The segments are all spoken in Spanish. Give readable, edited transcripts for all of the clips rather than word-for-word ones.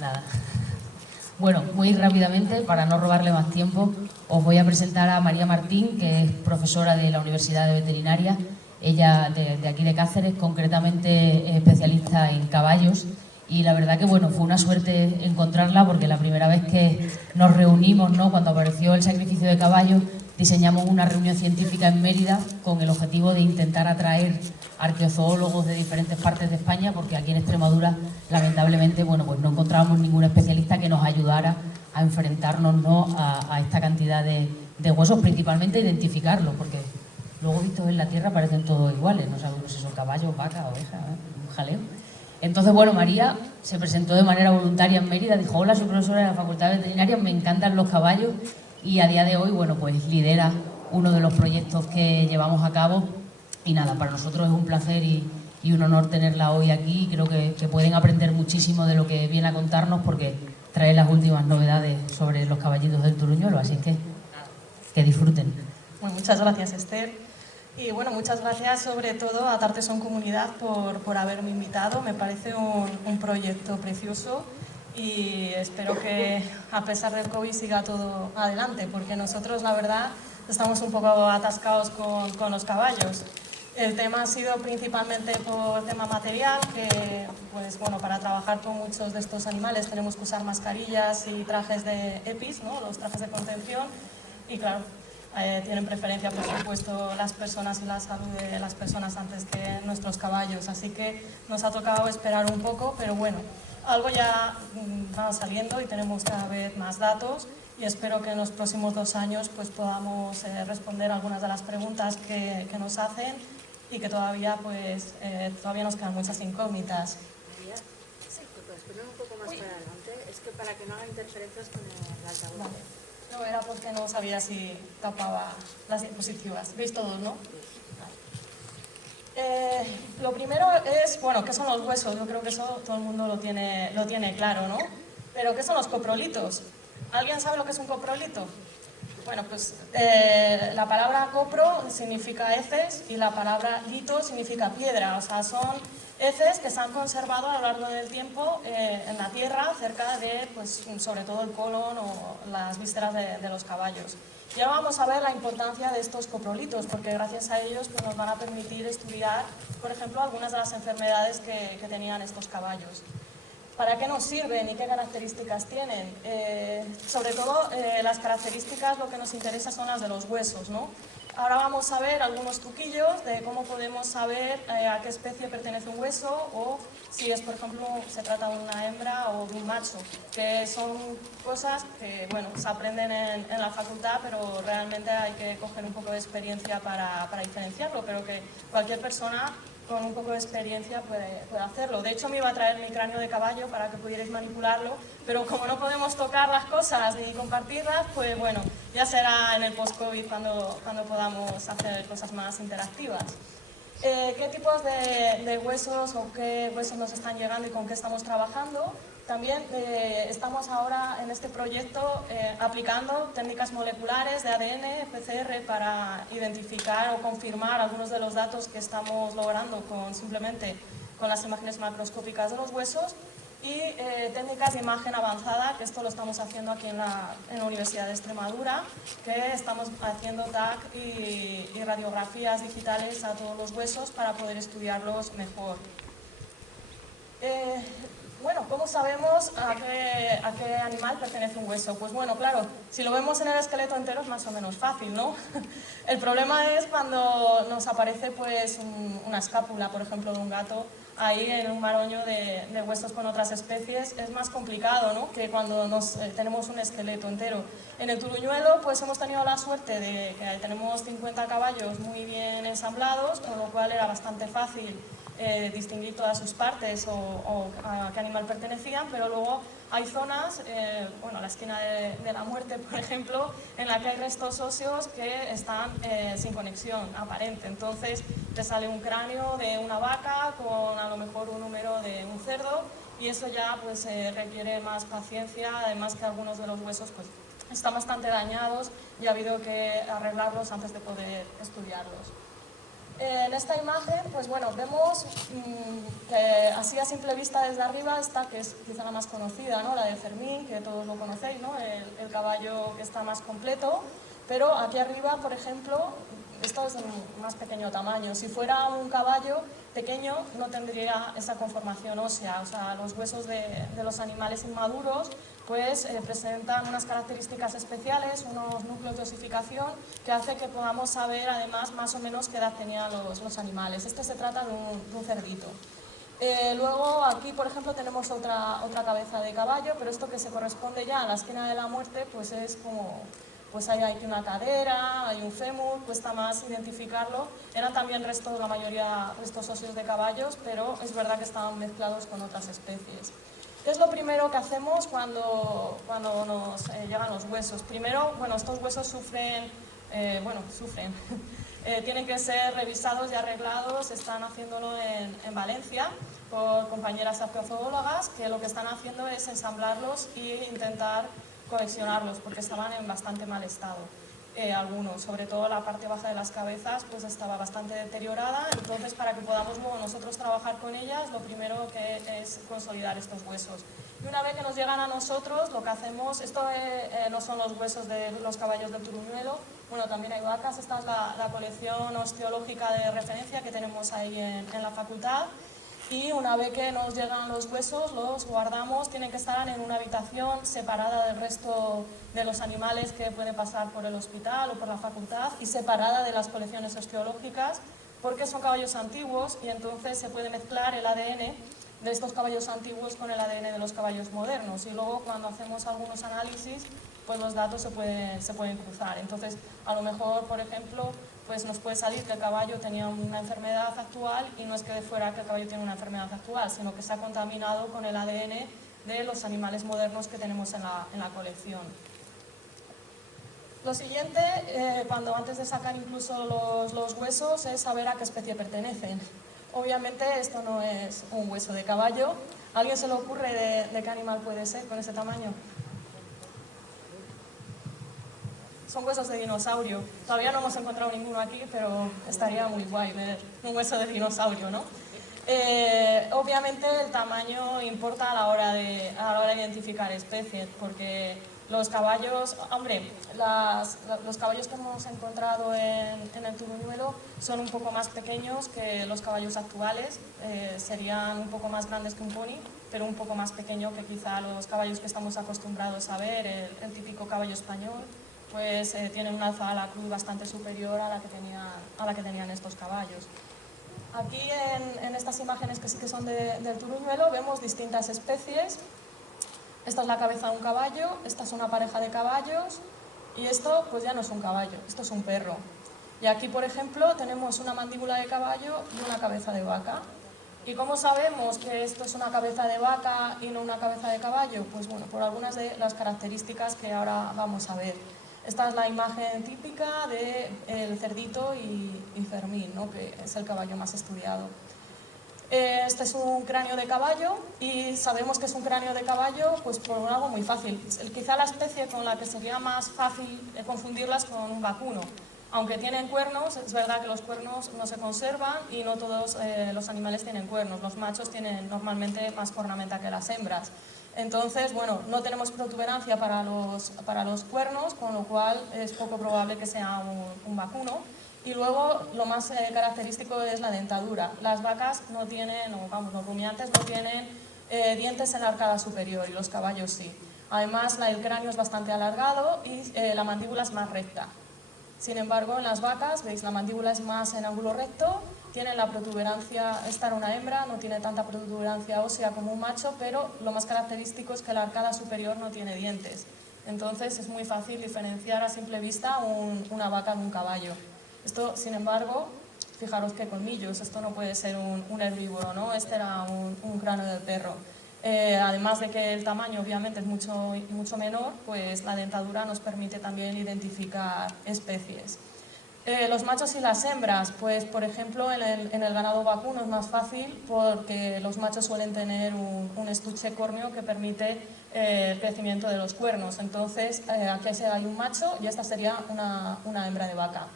Nada. Bueno, muy rápidamente, para no robarle más tiempo, os voy a presentar a María Martín, que es profesora de la Universidad de Veterinaria. Ella de aquí de Cáceres, concretamente especialista en caballos. Y la verdad que bueno, fue una suerte encontrarla porque la primera vez que nos reunimos, ¿no?, cuando apareció el sacrificio de caballos, diseñamos una reunión científica en Mérida con el objetivo de intentar atraer arqueozoólogos de diferentes partes de España, porque aquí en Extremadura lamentablemente bueno, pues no encontrábamos ningún especialista que nos ayudara a enfrentarnos, ¿no?, a esta cantidad de huesos, principalmente identificarlos, porque luego vistos en la tierra parecen todos iguales, no sabemos si son caballos, vacas, ovejas, un jaleo. Entonces, bueno, María se presentó de manera voluntaria en Mérida, dijo: hola, soy profesora de la Facultad de Veterinaria, me encantan los caballos, y a día de hoy, bueno, pues lidera uno de los proyectos que llevamos a cabo. Y nada, para nosotros es un placer y un honor tenerla hoy aquí. Creo que pueden aprender muchísimo de lo que viene a contarnos, porque trae las últimas novedades sobre los caballitos del Turuñuelo, así que disfruten. Bueno, muchas gracias, Esther. Y bueno, muchas gracias sobre todo a Tartesson Comunidad por haberme invitado. Me parece un proyecto precioso y espero que a pesar del COVID siga todo adelante, porque nosotros la verdad estamos un poco atascados con los caballos. El tema ha sido principalmente por tema material, que pues bueno, para trabajar con muchos de estos animales tenemos que usar mascarillas y trajes de EPIs, ¿no?, los trajes de contención, y claro, tienen preferencia, por supuesto, las personas y la salud de las personas antes que nuestros caballos. Así que nos ha tocado esperar un poco, pero bueno, algo ya va saliendo y tenemos cada vez más datos, y espero que en los próximos 2 años pues podamos responder algunas de las preguntas que nos hacen y que todavía nos quedan muchas incógnitas. María, sí, ¿te puedes poner un poco más para adelante? Es que para que no haga interferencias con el altavoz. Vale. No, era porque no sabía si tapaba las diapositivas. ¿Veis todos, no? Vale. Lo primero es, bueno, ¿qué son los huesos? Yo creo que eso todo el mundo lo tiene claro, ¿no? Pero ¿qué son los coprolitos? ¿Alguien sabe lo que es un coprolito? Bueno, pues la palabra copro significa heces y la palabra lito significa piedra. O sea, son heces que se han conservado a lo largo del tiempo en la tierra, cerca de, pues, sobre todo el colon o las vísceras de los caballos. Y ahora vamos a ver la importancia de estos coprolitos, porque gracias a ellos pues, nos van a permitir estudiar, por ejemplo, algunas de las enfermedades que tenían estos caballos. ¿Para qué nos sirven y qué características tienen? Sobre todo, las características, lo que nos interesa son las de los huesos, ¿no? Ahora vamos a ver algunos truquillos de cómo podemos saber a qué especie pertenece un hueso, o si es, por ejemplo, se trata de una hembra o de un macho, que son cosas que, bueno, se aprenden en la facultad, pero realmente hay que coger un poco de experiencia para diferenciarlo, pero que cualquier persona con un poco de experiencia puede hacerlo. De hecho, me iba a traer mi cráneo de caballo para que pudierais manipularlo, pero como no podemos tocar las cosas ni compartirlas, pues bueno, ya será en el post-COVID cuando podamos hacer cosas más interactivas. ¿Qué tipos de huesos o qué huesos nos están llegando y con qué estamos trabajando? También estamos ahora en este proyecto aplicando técnicas moleculares de ADN, PCR, para identificar o confirmar algunos de los datos que estamos logrando simplemente con las imágenes macroscópicas de los huesos, y técnicas de imagen avanzada, que esto lo estamos haciendo aquí en la Universidad de Extremadura, que estamos haciendo TAC y radiografías digitales a todos los huesos para poder estudiarlos mejor. Bueno, ¿cómo sabemos a qué animal pertenece un hueso? Pues bueno, claro, si lo vemos en el esqueleto entero es más o menos fácil, ¿no? El problema es cuando nos aparece pues una escápula, por ejemplo, de un gato, ahí en un maroño de huesos con otras especies. Es más complicado, ¿no?, que cuando tenemos un esqueleto entero. En el Turuñuelo pues hemos tenido la suerte de que tenemos 50 caballos muy bien ensamblados, con lo cual era bastante fácil distinguir todas sus partes o a qué animal pertenecían, pero luego hay zonas, bueno, la esquina de la muerte, por ejemplo, en la que hay restos óseos que están sin conexión aparente. Entonces te sale un cráneo de una vaca con a lo mejor un húmero de un cerdo, y eso ya pues requiere más paciencia, además que algunos de los huesos pues están bastante dañados y ha habido que arreglarlos antes de poder estudiarlos. En esta imagen, pues bueno, vemos que así a simple vista desde arriba esta que es quizá la más conocida, ¿no? La de Fermín, que todos lo conocéis, ¿no? El caballo que está más completo, pero aquí arriba, por ejemplo, esto es de un más pequeño tamaño. Si fuera un caballo pequeño no tendría esa conformación ósea, o sea, los huesos de los animales inmaduros pues presentan unas características especiales, unos núcleos de osificación que hace que podamos saber además más o menos qué edad tenían los animales. Este se trata de un cerdito. Luego aquí, por ejemplo, tenemos otra cabeza de caballo, pero esto que se corresponde ya a la esquina de la muerte, pues es como, pues hay aquí una cadera, hay un fémur, cuesta más identificarlo. Eran también restos, la mayoría restos óseos de caballos, pero es verdad que estaban mezclados con otras especies. ¿Qué es lo primero que hacemos cuando nos llegan los huesos? Primero, bueno, estos huesos sufren. Tienen que ser revisados y arreglados. Están haciéndolo en Valencia por compañeras arqueozoólogas que lo que están haciendo es ensamblarlos e intentar coleccionarlos porque estaban en bastante mal estado. Algunos, sobre todo la parte baja de las cabezas, pues estaba bastante deteriorada. Entonces, para que podamos luego nosotros trabajar con ellas, lo primero que es consolidar estos huesos. Y una vez que nos llegan a nosotros, lo que hacemos, esto no son los huesos de los caballos del Turuñuelo, bueno, también hay vacas. Esta es la colección osteológica de referencia que tenemos ahí en la facultad. Y una vez que nos llegan los huesos, los guardamos, tienen que estar en una habitación separada del resto de los animales que pueden pasar por el hospital o por la facultad y separada de las colecciones osteológicas porque son caballos antiguos y entonces se puede mezclar el ADN de estos caballos antiguos con el ADN de los caballos modernos y luego cuando hacemos algunos análisis pues los datos se pueden cruzar. Entonces, a lo mejor, por ejemplo, pues nos puede salir que el caballo tenía una enfermedad actual y no es que fuera que el caballo tiene una enfermedad actual, sino que se ha contaminado con el ADN de los animales modernos que tenemos en la colección. Lo siguiente, antes de sacar incluso los huesos, es saber a qué especie pertenecen. Obviamente esto no es un hueso de caballo. ¿A alguien se le ocurre de qué animal puede ser con ese tamaño? Son huesos de dinosaurio. Todavía no hemos encontrado ninguno aquí, pero estaría muy guay ver un hueso de dinosaurio, ¿no? Obviamente el tamaño importa a la hora de identificar especies, porque los caballos, hombre, los caballos que hemos encontrado en el Turuñuelo son un poco más pequeños que los caballos actuales, serían un poco más grandes que un pony, pero un poco más pequeño que quizá los caballos que estamos acostumbrados a ver, el típico caballo español, pues tienen una alza a la cruz bastante superior a la que tenían estos caballos. Aquí en estas imágenes que sí que son del Turuñuelo vemos distintas especies. Esta es la cabeza de un caballo, esta es una pareja de caballos y esto pues ya no es un caballo, esto es un perro. Y aquí, por ejemplo, tenemos una mandíbula de caballo y una cabeza de vaca. ¿Y cómo sabemos que esto es una cabeza de vaca y no una cabeza de caballo? Pues bueno, por algunas de las características que ahora vamos a ver. Esta es la imagen típica del cerdito y Fermín, ¿no? Que es el caballo más estudiado. Este es un cráneo de caballo y sabemos que es un cráneo de caballo pues por algo muy fácil. Quizá la especie con la que sería más fácil confundirlas con un vacuno. Aunque tienen cuernos, es verdad que los cuernos no se conservan y no todos los animales tienen cuernos. Los machos tienen normalmente más cornamenta que las hembras. Entonces, bueno, no tenemos protuberancia para los cuernos, con lo cual es poco probable que sea un vacuno. Y luego, lo más característico es la dentadura. Las vacas no tienen, los rumiantes no tienen dientes en la arcada superior y los caballos sí. Además, el cráneo es bastante alargado y la mandíbula es más recta. Sin embargo, en las vacas, veis, la mandíbula es más en ángulo recto, tienen la protuberancia, esta era una hembra, no tiene tanta protuberancia ósea como un macho, pero lo más característico es que la arcada superior no tiene dientes. Entonces es muy fácil diferenciar a simple vista una vaca de un caballo. Esto, sin embargo, fijaros qué colmillos, esto no puede ser un herbívoro, ¿no? Este era un cráneo de perro. Además de que el tamaño obviamente es mucho menor, pues la dentadura nos permite también identificar especies. Los machos y las hembras, pues por ejemplo en el ganado vacuno es más fácil porque los machos suelen tener un estuche córneo que permite el crecimiento de los cuernos. Entonces aquí hay un macho y esta sería una hembra de vaca.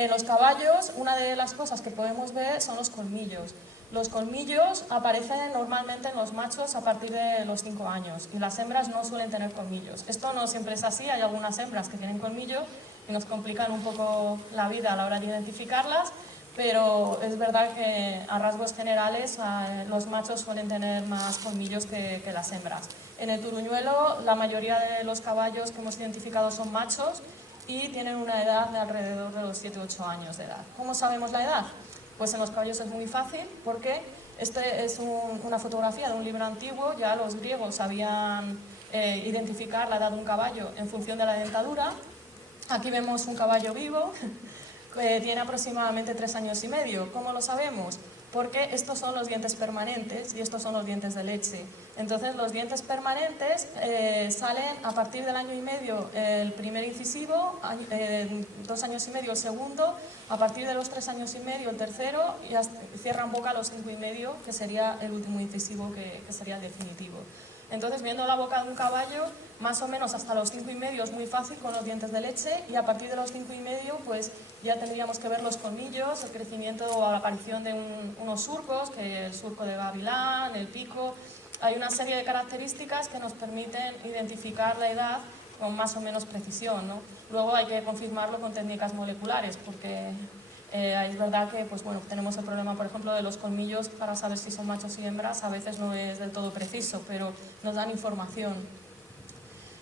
En los caballos, una de las cosas que podemos ver son los colmillos. Los colmillos aparecen normalmente en los machos a partir de los 5 años y las hembras no suelen tener colmillos. Esto no siempre es así, hay algunas hembras que tienen colmillo y nos complican un poco la vida a la hora de identificarlas, pero es verdad que a rasgos generales los machos suelen tener más colmillos que las hembras. En el turuñuelo la mayoría de los caballos que hemos identificado son machos y tienen una edad de alrededor de los 7-8 años de edad. ¿Cómo sabemos la edad? Pues en los caballos es muy fácil porque este es una fotografía de un libro antiguo, ya los griegos sabían identificar la edad de un caballo en función de la dentadura. Aquí vemos un caballo vivo que tiene aproximadamente 3 años y medio. ¿Cómo lo sabemos? Porque estos son los dientes permanentes y estos son los dientes de leche. Entonces los dientes permanentes salen a partir del año y medio el primer incisivo, 2 años y medio el segundo, a partir de los 3 años y medio el tercero y cierran boca a los 5 y medio, que sería el último incisivo que sería el definitivo. Entonces, viendo la boca de un caballo, más o menos hasta los 5 y medio es muy fácil con los dientes de leche y a partir de los 5 y medio pues ya tendríamos que ver los colmillos, el crecimiento o la aparición de unos surcos, que el surco de gavilán, el pico. Hay una serie de características que nos permiten identificar la edad con más o menos precisión, ¿no? Luego hay que confirmarlo con técnicas moleculares porque es verdad que pues, bueno, tenemos el problema, por ejemplo, de los colmillos para saber si son machos y hembras. A veces no es del todo preciso, pero nos dan información.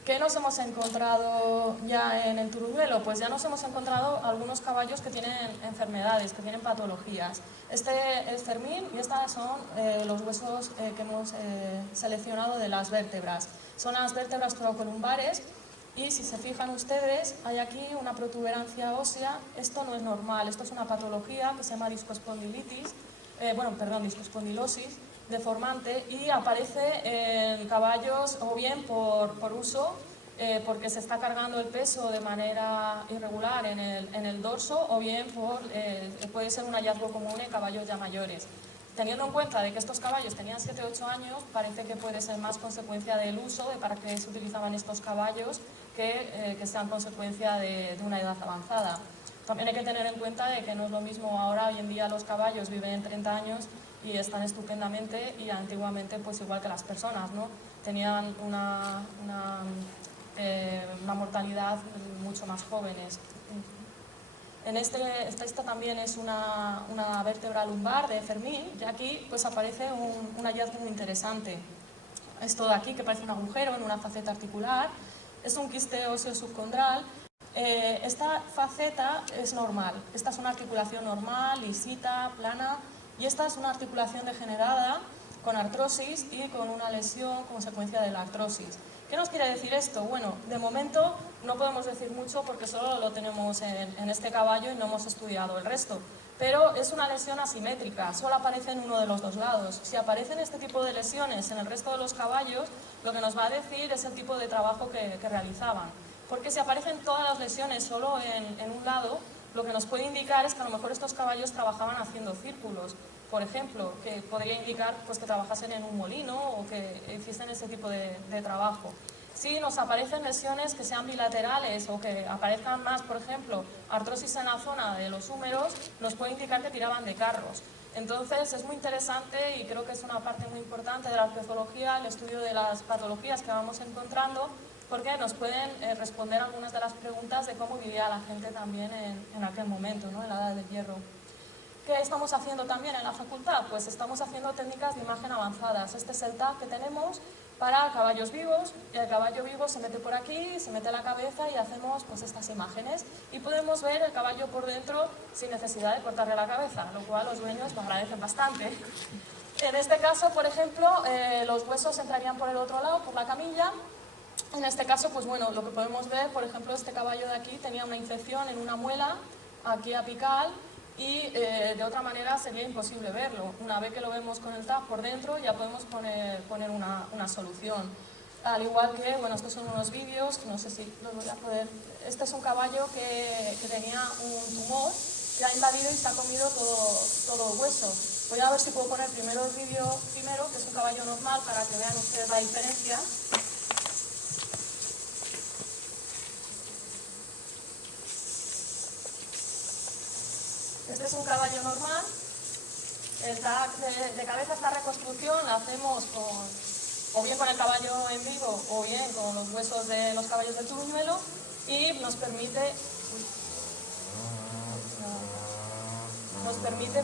¿Qué nos hemos encontrado ya en el turuñuelo? Pues ya nos hemos encontrado algunos caballos que tienen enfermedades, que tienen patologías. Este es Fermín y estos son los huesos que hemos seleccionado de las vértebras. Son las vértebras toracolumbares. Y si se fijan ustedes, hay aquí una protuberancia ósea. Esto no es normal, esto es una patología que se llama discoespondilosis deformante y aparece en caballos o bien por uso, porque se está cargando el peso de manera irregular en el dorso, o bien puede ser un hallazgo común en caballos ya mayores. Teniendo en cuenta de que estos caballos tenían 7-8 años, parece que puede ser más consecuencia del uso, de para qué se utilizaban estos caballos, que sean consecuencia de una edad avanzada. También hay que tener en cuenta de que no es lo mismo ahora, hoy en día los caballos viven 30 años y están estupendamente, y antiguamente pues igual que las personas, ¿no? Tenían una mortalidad mucho más jóvenes. Esta también es una vértebra lumbar de Fermín y aquí pues aparece un hallazgo muy interesante. Esto de aquí, que parece un agujero en una faceta articular, es un quiste óseo subcondral. Esta faceta es normal, esta es una articulación normal, lisita, plana, y esta es una articulación degenerada con artrosis y con una lesión consecuencia de la artrosis. ¿Qué nos quiere decir esto? Bueno, de momento no podemos decir mucho porque solo lo tenemos en este caballo y no hemos estudiado el resto, pero es una lesión asimétrica, solo aparece en uno de los dos lados. Si aparecen este tipo de lesiones en el resto de los caballos, lo que nos va a decir es el tipo de trabajo que realizaban. Porque si aparecen todas las lesiones solo en un lado, lo que nos puede indicar es que a lo mejor estos caballos trabajaban haciendo círculos, por ejemplo, que podría indicar pues, que trabajasen en un molino o que hiciesen ese tipo de trabajo. Si nos aparecen lesiones que sean bilaterales o que aparezcan más, por ejemplo, artrosis en la zona de los húmeros, nos puede indicar que tiraban de carros. Entonces es muy interesante y creo que es una parte muy importante de la arqueología, el estudio de las patologías que vamos encontrando, porque nos pueden responder algunas de las preguntas de cómo vivía la gente también en aquel momento, ¿no? En la Edad del Hierro. ¿Qué estamos haciendo también en la facultad? Pues estamos haciendo técnicas de imagen avanzadas. Este es el tag que tenemos para caballos vivos. El caballo vivo se mete por aquí, se mete la cabeza y hacemos pues, estas imágenes. Y podemos ver el caballo por dentro sin necesidad de cortarle la cabeza, lo cual los dueños lo agradecen bastante. En este caso, por ejemplo, los huesos entrarían por el otro lado, por la camilla. En este caso, pues bueno, lo que podemos ver, por ejemplo, este caballo de aquí tenía una infección en una muela, aquí apical, y de otra manera sería imposible verlo. Una vez que lo vemos con el tag por dentro, ya podemos poner una solución. Al igual que, bueno, estos son unos vídeos, no sé si los voy a poder... Este es un caballo que tenía un tumor que ha invadido y se ha comido todo el hueso. Voy a ver si puedo poner primero el vídeo que es un caballo normal, para que vean ustedes la diferencia. Este es un caballo normal. El tag de cabeza, esta reconstrucción la hacemos o bien con el caballo en vivo o bien con los huesos de los caballos del Turuñuelo y nos permite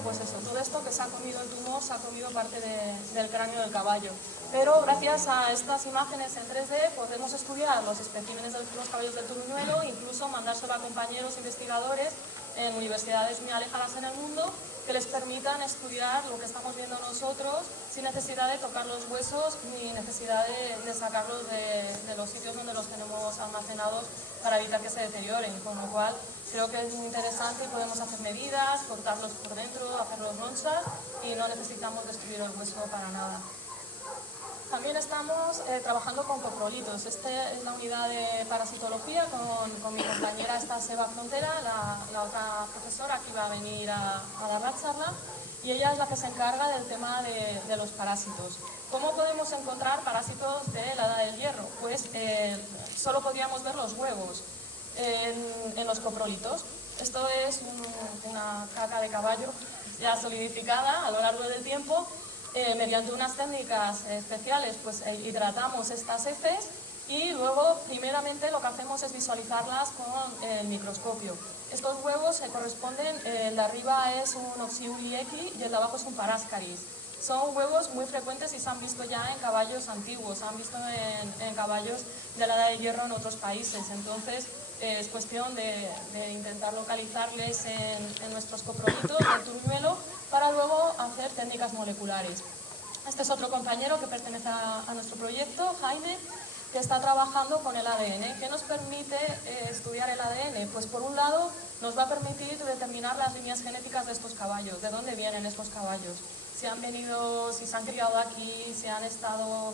pues eso, todo esto que se ha comido el tumor, se ha comido parte del cráneo del caballo. Pero gracias a estas imágenes en 3D podemos estudiar los especímenes de los caballos del Turuñuelo, incluso mandárselo a compañeros investigadores en universidades muy alejadas en el mundo que les permitan estudiar lo que estamos viendo nosotros sin necesidad de tocar los huesos ni necesidad de sacarlos de los sitios donde los tenemos almacenados para evitar que se deterioren, con lo cual creo que es muy interesante y podemos hacer medidas, cortarlos por dentro, hacerlos ronchas y no necesitamos destruir el hueso para nada. También estamos trabajando con coprolitos. Esta es la unidad de parasitología con mi compañera esta Seba Frontera, la otra profesora que iba a venir a dar la charla, y ella es la que se encarga del tema de los parásitos. ¿Cómo podemos encontrar parásitos de la edad del hierro? Pues solo podríamos ver los huevos en los coprolitos. Esto es una caca de caballo ya solidificada a lo largo del tiempo. Mediante unas técnicas especiales pues hidratamos estas heces y luego primeramente lo que hacemos es visualizarlas con el microscopio. Estos huevos se corresponden, el de arriba es un Oxiuri equi y el de abajo es un Parascaris. Son huevos muy frecuentes y se han visto ya en caballos antiguos, se han visto en caballos de la edad de hierro en otros países. Entonces es cuestión de intentar localizarles en nuestros coprolitos del Turuñuelo para luego hacer técnicas moleculares. Este es otro compañero que pertenece a nuestro proyecto, Jaime, que está trabajando con el ADN. ¿Qué nos permite estudiar el ADN? Pues por un lado nos va a permitir determinar las líneas genéticas de estos caballos, de dónde vienen estos caballos, si han venido, si se han criado aquí, si han estado,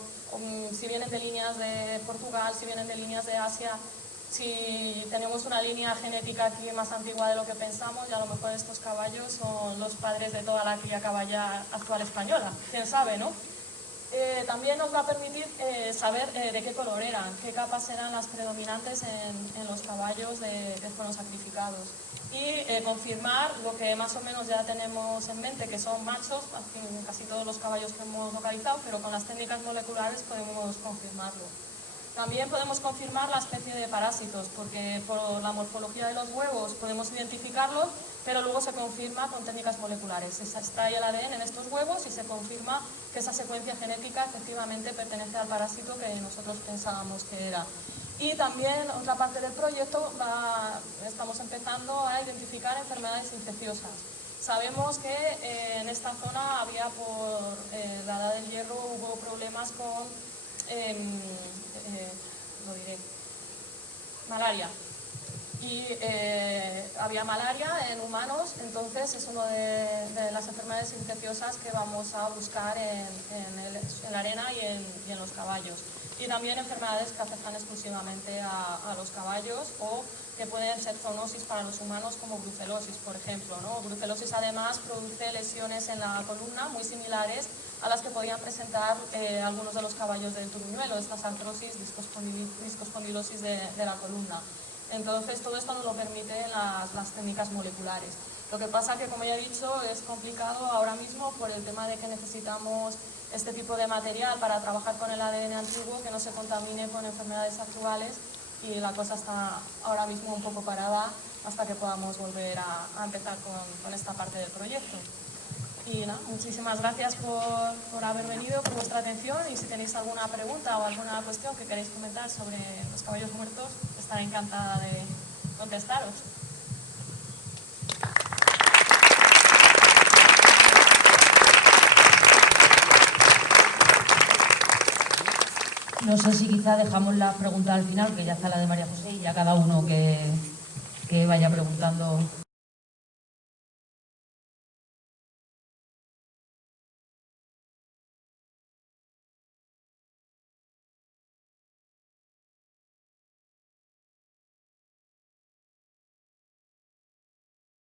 si vienen de líneas de Portugal, si vienen de líneas de Asia. Si tenemos una línea genética aquí más antigua de lo que pensamos, y a lo mejor estos caballos son los padres de toda la cría caballa actual española, quién sabe, ¿no? También nos va a permitir saber de qué color eran, qué capas eran las predominantes en los caballos que fueron sacrificados. Y confirmar lo que más o menos ya tenemos en mente, que son machos, en casi todos los caballos que hemos localizado, pero con las técnicas moleculares podemos confirmarlo. También podemos confirmar la especie de parásitos, porque por la morfología de los huevos podemos identificarlos, pero luego se confirma con técnicas moleculares. Se extrae el ADN en estos huevos y se confirma que esa secuencia genética efectivamente pertenece al parásito que nosotros pensábamos que era. Y también otra parte del proyecto estamos empezando a identificar enfermedades infecciosas. Sabemos que en esta zona había por la edad del hierro hubo problemas con malaria y había malaria en humanos, entonces es una de las enfermedades infecciosas que vamos a buscar en la arena y en los caballos. Y también enfermedades que afectan exclusivamente a los caballos o que pueden ser zoonosis para los humanos, como brucelosis, por ejemplo, ¿no? Brucelosis además produce lesiones en la columna muy similares a las que podían presentar algunos de los caballos del Turuñuelo, estas artrosis, discospondilosis de la columna. Entonces todo esto nos lo permiten las técnicas moleculares. Lo que pasa que, como ya he dicho, es complicado ahora mismo por el tema de que necesitamos este tipo de material para trabajar con el ADN antiguo, que no se contamine con enfermedades actuales, y la cosa está ahora mismo un poco parada hasta que podamos volver a empezar con esta parte del proyecto. Y nada, muchísimas gracias por haber venido, por vuestra atención, y si tenéis alguna pregunta o alguna cuestión que queréis comentar sobre los caballos muertos, estaré encantada de contestaros. No sé si quizá dejamos la pregunta al final, que ya está la de María José, y ya cada uno que vaya preguntando.